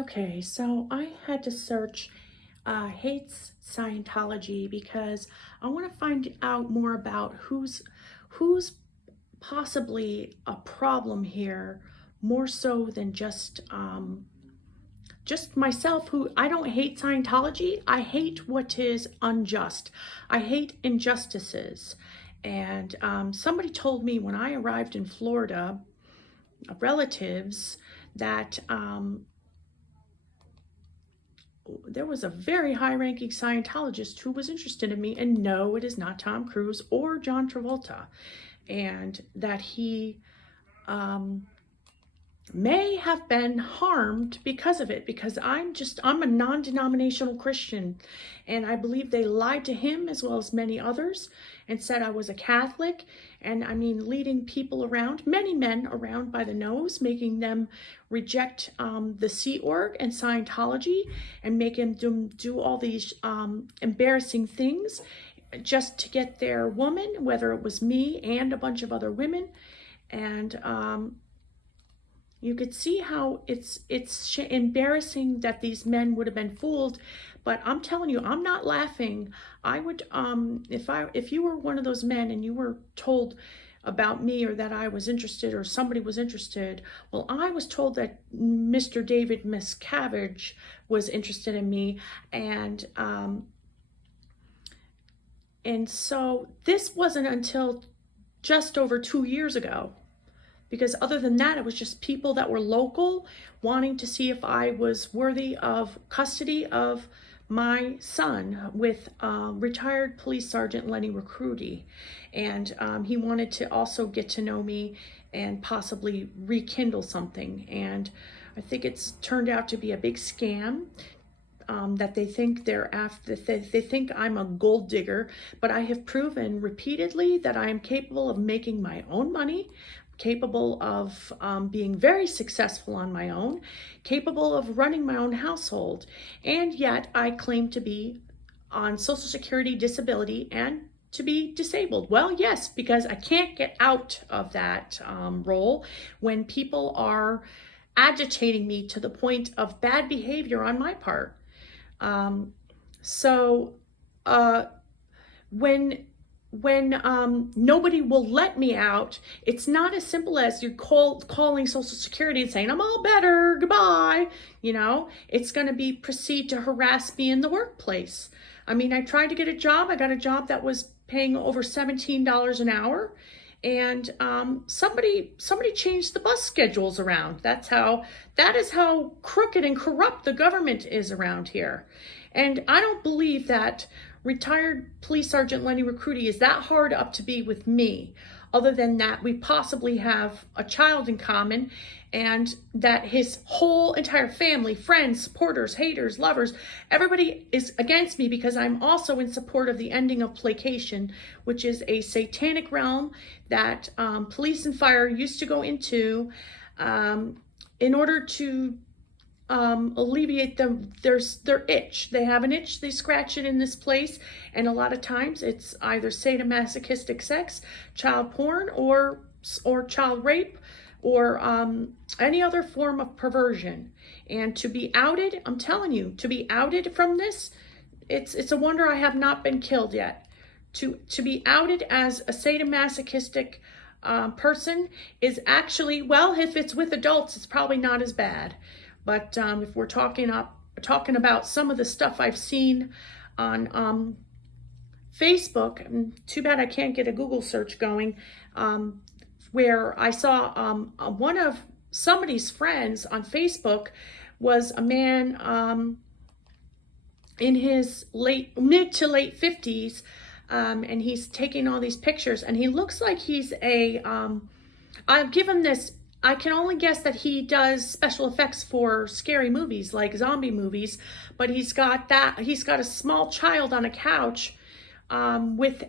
Okay, so I had to search hates Scientology because I want to find out more about who's possibly a problem here, more so than just myself. Who I don't hate Scientology. I hate what is unjust. I hate injustices. And somebody told me when I arrived in Florida, relatives, that there was a very high-ranking Scientologist who was interested in me, and no, it is not Tom Cruise or John Travolta, and that he um, may have been harmed because of it, because I'm a non-denominational Christian, and I believe they lied to him as well as many others and said I was a Catholic, and I mean leading people around, many men around by the nose, making them reject the Sea Org and Scientology and making them do all these embarrassing things just to get their woman, whether it was me and a bunch of other women. And you could see how it's embarrassing that these men would have been fooled, but I'm telling you, I'm not laughing. I would if you were one of those men and you were told about me, or that I was interested, or somebody was interested. Well, I was told that Mr. David Miscavige was interested in me, and so this wasn't until just over 2 years ago, because other than that, it was just people that were local wanting to see if I was worthy of custody of my son with retired police sergeant Lenny Recruity. And he wanted to also get to know me and possibly rekindle something. And I think it's turned out to be a big scam. That they think they're after, they think I'm a gold digger, but I have proven repeatedly that I am capable of making my own money, capable of being very successful on my own, capable of running my own household, and yet I claim to be on Social Security disability and to be disabled. Well, yes, because I can't get out of that role when people are agitating me to the point of bad behavior on my part. So when nobody will let me out, it's not as simple as you calling Social Security and saying, I'm all better, goodbye. You know, it's going to be proceed to harass me in the workplace. I mean, I tried to get a job. I got a job that was paying over $17 an hour. And somebody changed the bus schedules around. That is how crooked and corrupt the government is around here. And I don't believe that retired police sergeant Lenny Recruity is that hard up to be with me, other than that we possibly have a child in common, and that his whole entire family, friends, supporters, haters, lovers, everybody is against me because I'm also in support of the ending of placation, which is a satanic realm that police and fire used to go into in order to alleviate their itch. They have an itch, they scratch it in this place, and a lot of times it's either sadomasochistic sex, child porn, or child rape, or any other form of perversion. And to be outed, I'm telling you, to be outed from this, it's a wonder I have not been killed yet. To be outed as a sadomasochistic person is actually, well, if it's with adults, it's probably not as bad. But if we're talking about some of the stuff I've seen on Facebook, too bad I can't get a Google search going, where I saw one of somebody's friends on Facebook was a man in his mid to late 50s, and he's taking all these pictures, and he looks like he's I've given this, I can only guess that he does special effects for scary movies like zombie movies, but he's got a small child on a couch with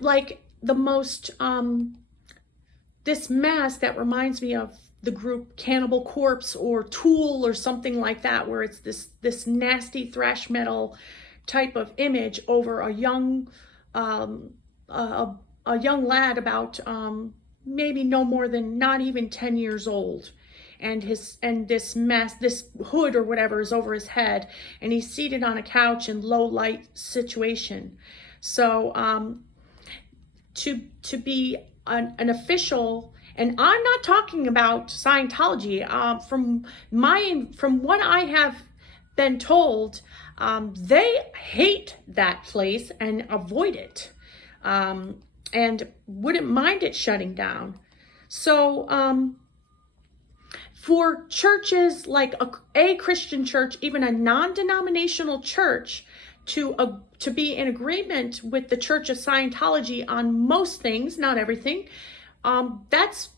like the most this mask that reminds me of the group Cannibal Corpse or Tool or something like that, where it's this nasty thrash metal type of image over a young lad about maybe no more than, not even 10 years old. and this hood or whatever is over his head, and he's seated on a couch in low light situation. So to be an official, and I'm not talking about Scientology, from what I have been told, they hate that place and avoid it, and wouldn't mind it shutting down. So for churches like a Christian church, even a non-denominational church, to be in agreement with the Church of Scientology on most things, not everything, that's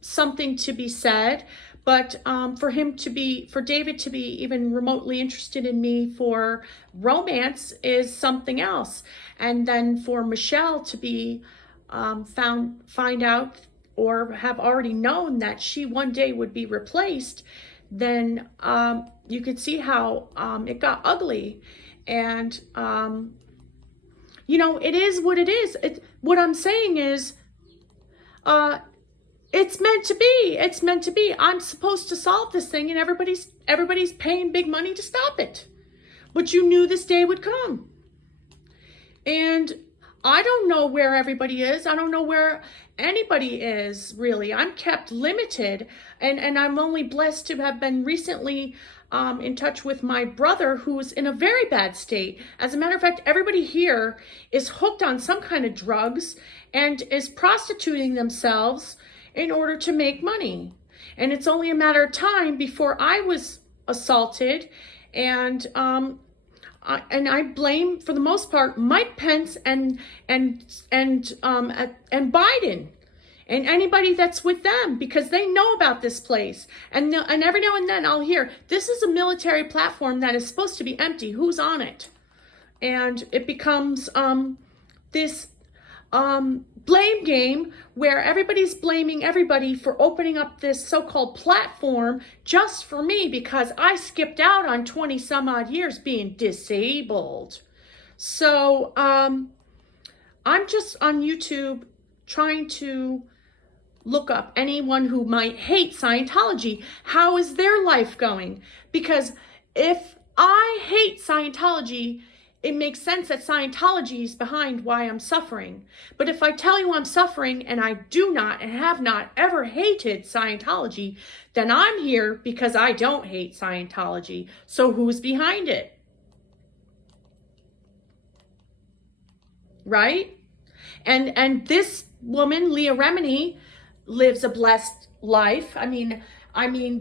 something to be said. But for David to be even remotely interested in me for romance is something else. And then for Michelle to be find out or have already known that she one day would be replaced, then you could see how it got ugly. And it is what it is. What I'm saying is, it's meant to be. It's meant to be. I'm supposed to solve this thing, and everybody's paying big money to stop it. But you knew this day would come. And I don't know where everybody is. I don't know where anybody is, really. I'm kept limited, and I'm only blessed to have been recently in touch with my brother, who's in a very bad state. As a matter of fact, everybody here is hooked on some kind of drugs and is prostituting themselves in order to make money. And it's only a matter of time before I was assaulted, and I blame, for the most part, Mike Pence and Biden and anybody that's with them, because they know about this place. And every now and then I'll hear, this is a military platform that is supposed to be empty. Who's on it? And it becomes this blame game where everybody's blaming everybody for opening up this so-called platform just for me, because I skipped out on 20 some odd years being disabled. So I'm just on YouTube trying to look up anyone who might hate Scientology. How is their life going? Because if I hate Scientology, it makes sense that Scientology is behind why I'm suffering. But if I tell you I'm suffering and I do not and have not ever hated Scientology, then I'm here because I don't hate Scientology. So who's behind it? Right? And this woman, Leah Remini, lives a blessed life. I mean,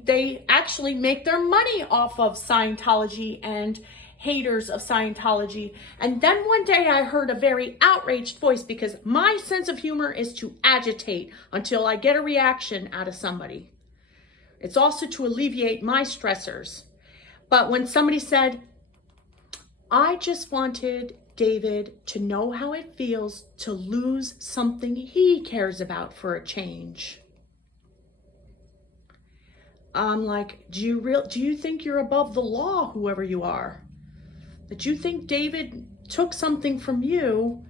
they actually make their money off of Scientology and haters of Scientology. And then one day I heard a very outraged voice, because my sense of humor is to agitate until I get a reaction out of somebody. It's also to alleviate my stressors. But when somebody said, I just wanted David to know how it feels to lose something he cares about for a change. I'm like, do you think you're above the law, whoever you are? That you think David took something from you,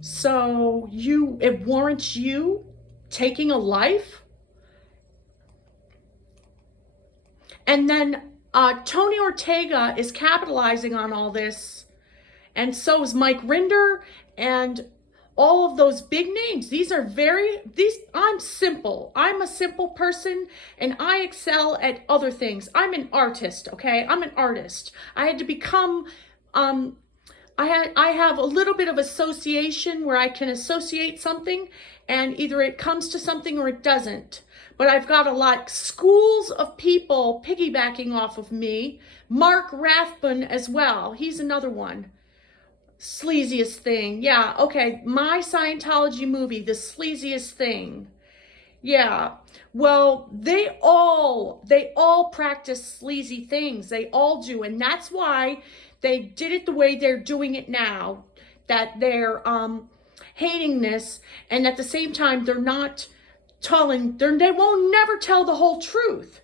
so it warrants you taking a life? And then Tony Ortega is capitalizing on all this, and so is Mike Rinder and all of those big names. I'm simple. I'm a simple person, and I excel at other things. I'm an artist, okay? I'm an artist. I had to become, I have a little bit of association where I can associate something, and either it comes to something or it doesn't. But I've got a lot, schools of people piggybacking off of me. Mark Rathbun as well. He's another one. Sleaziest thing. Yeah, okay. My Scientology movie, The Sleaziest Thing. Yeah. Well, they all practice sleazy things. They all do. And that's why they did it the way they're doing it now. That they're hating this, and at the same time they're not they won't never tell the whole truth.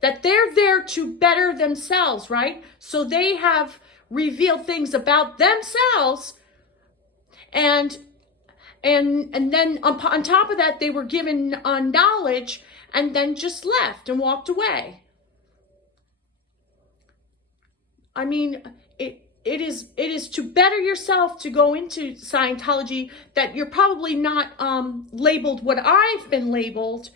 That they're there to better themselves, right? So they have reveal things about themselves, and And then on top of that, they were given knowledge and then just left and walked away. I mean, it is to better yourself to go into Scientology that you're probably not labeled what I've been labeled.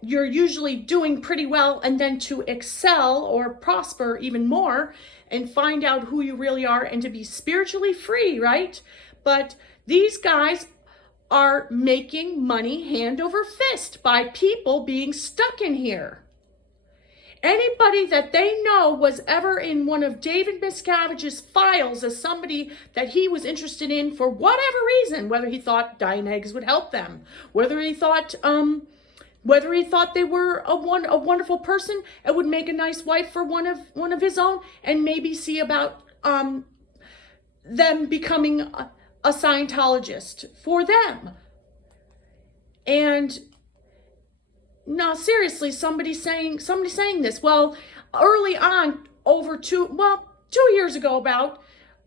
You're usually doing pretty well, and then to excel or prosper even more and find out who you really are and to be spiritually free, right? But these guys are making money hand over fist by people being stuck in here. Anybody that they know was ever in one of David Miscavige's files as somebody that he was interested in for whatever reason, whether he thought Dianetics would help them, whether he thought they were a wonderful person and would make a nice wife for one of his own, and maybe see about them becoming a Scientologist for them. And no, seriously, somebody saying this. Well, early on, over 2 years ago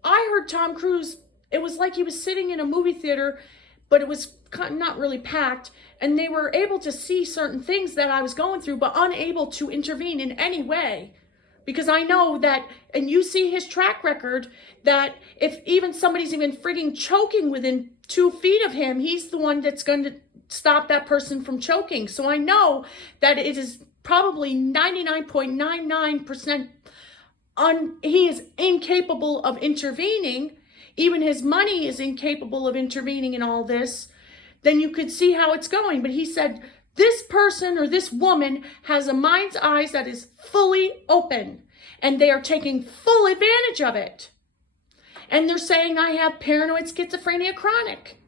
I heard Tom Cruise, it was like he was sitting in a movie theater, but it was not really packed, and they were able to see certain things that I was going through, but unable to intervene in any way. Because I know that, and you see his track record, that if even somebody's even frigging choking within 2 feet of him, he's the one that's going to stop that person from choking. So I know that it is probably 99.99% he is incapable of intervening. Even his money is incapable of intervening in all this. Then you could see how it's going. But he said, this person or this woman has a mind's eyes that is fully open, and they are taking full advantage of it. And they're saying I have paranoid schizophrenia chronic.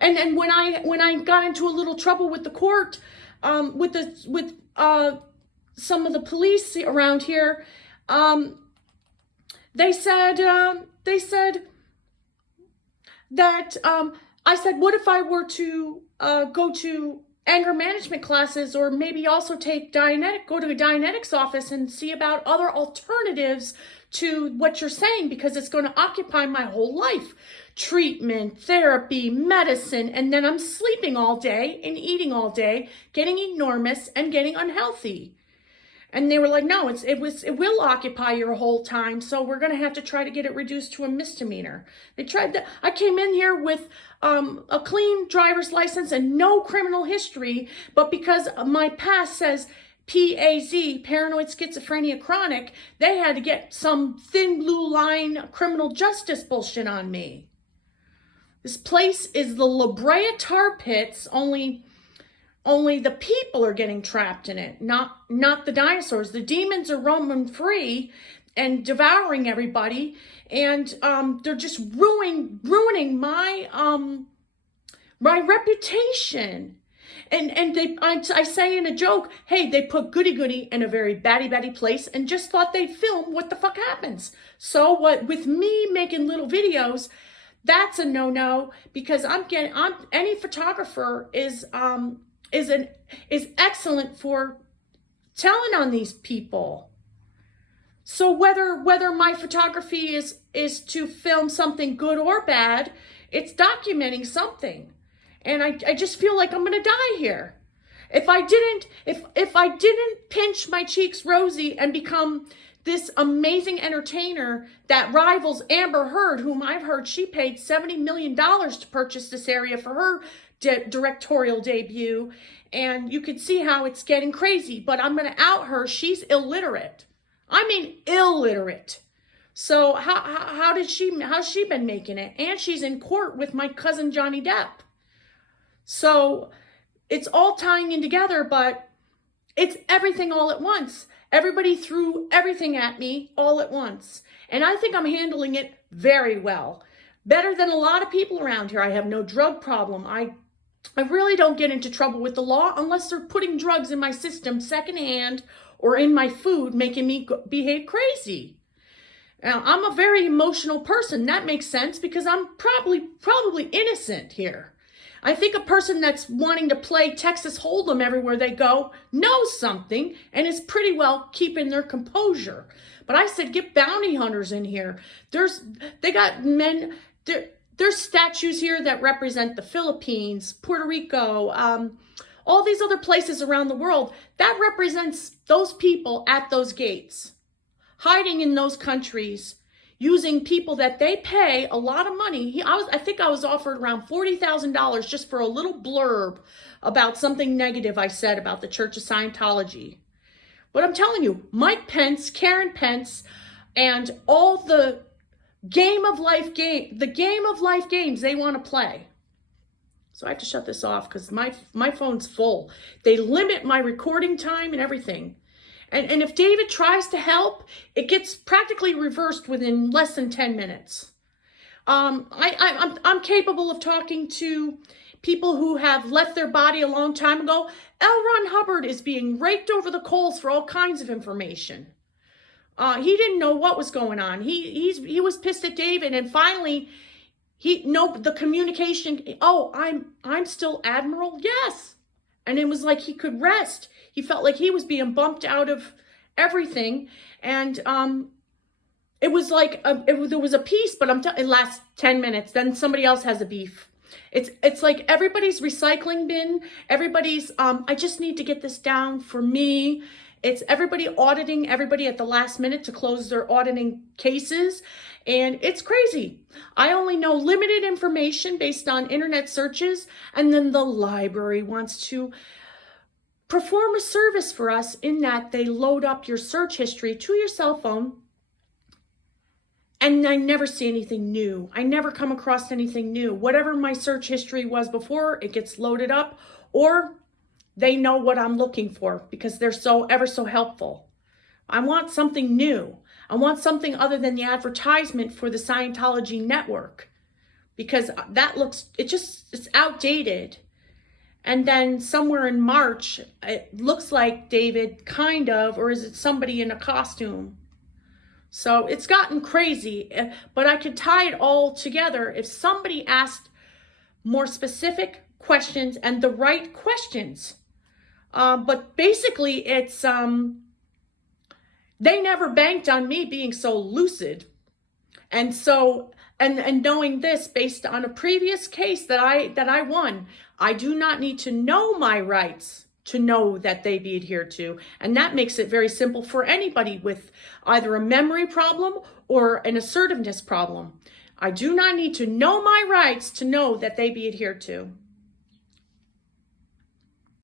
And when I got into a little trouble with the court, with some of the police around here, they said that I said, what if I were to go to anger management classes, or maybe also go to a Dianetics office and see about other alternatives to what you're saying, because it's going to occupy my whole life. Treatment, therapy, medicine, and then I'm sleeping all day and eating all day, getting enormous and getting unhealthy. And they were like, no, it will occupy your whole time, so we're going to have to try to get it reduced to a misdemeanor. They tried that. I came in here with a clean driver's license and no criminal history, but because my past says PAZ, paranoid schizophrenia chronic, they had to get some thin blue line criminal justice bullshit on me. This place is the La Brea tar pits, only the people are getting trapped in it, not the dinosaurs. The demons are roaming free and devouring everybody, and they're just ruining my reputation. And I say in a joke, hey, they put Goody Goody in a very batty place and just thought they'd film what the fuck happens. So what with me making little videos, that's a no-no, because any photographer is excellent for telling on these people. So whether my photography is to film something good or bad, it's documenting something. And I just feel like I'm gonna die here. If I didn't pinch my cheeks rosy and become this amazing entertainer that rivals Amber Heard, whom I've heard she paid $70 million to purchase this area for her directorial debut, and you can see how it's getting crazy. But I'm going to out her. She's illiterate. I mean, illiterate. So how's she been making it? And she's in court with my cousin Johnny Depp. So it's all tying in together, but it's everything all at once. Everybody threw everything at me all at once. And I think I'm handling it very well. Better than a lot of people around here. I have no drug problem. I really don't get into trouble with the law unless they're putting drugs in my system secondhand or in my food, making me behave crazy. Now, I'm a very emotional person. That makes sense because I'm probably innocent here. I think a person that's wanting to play Texas Hold'em everywhere they go knows something and is pretty well keeping their composure. But I said, get bounty hunters in here. They got men, There's statues here that represent the Philippines, Puerto Rico, all these other places around the world. That represents those people at those gates, hiding in those countries, using people that they pay a lot of money. I think I was offered around $40,000 just for a little blurb about something negative I said about the Church of Scientology. But I'm telling you, Mike Pence, Karen Pence, and all the game of life games they want to play. So I have to shut this off because my phone's full. They limit my recording time and everything. And if David tries to help, it gets practically reversed within less than 10 minutes. I'm capable of talking to people who have left their body a long time ago. L. Ron Hubbard is being raked over the coals for all kinds of information. He didn't know what was going on. He was pissed at David, and finally, the communication. Oh, I'm still Admiral. Yes, and it was like he could rest. He felt like he was being bumped out of everything, and it was like there was a peace, but it lasts 10 minutes. Then somebody else has a beef. It's like everybody's recycling bin. Everybody's I just need to get this down for me. It's everybody auditing everybody at the last minute to close their auditing cases. And it's crazy. I only know limited information based on internet searches. And then the library wants to perform a service for us in that they load up your search history to your cell phone. And I never see anything new. I never come across anything new. Whatever my search history was before, it gets loaded up, or they know what I'm looking for because they're ever so helpful. I want something new. I want something other than the advertisement for the Scientology network, because it's outdated. And then somewhere in March, it looks like David, kind of, or is it somebody in a costume? So it's gotten crazy, but I could tie it all together if somebody asked more specific questions and the right questions. But basically it's, they never banked on me being so lucid. And so, and knowing this based on a previous case that I won, I do not need to know my rights to know that they be adhered to. And that makes it very simple for anybody with either a memory problem or an assertiveness problem. I do not need to know my rights to know that they be adhered to.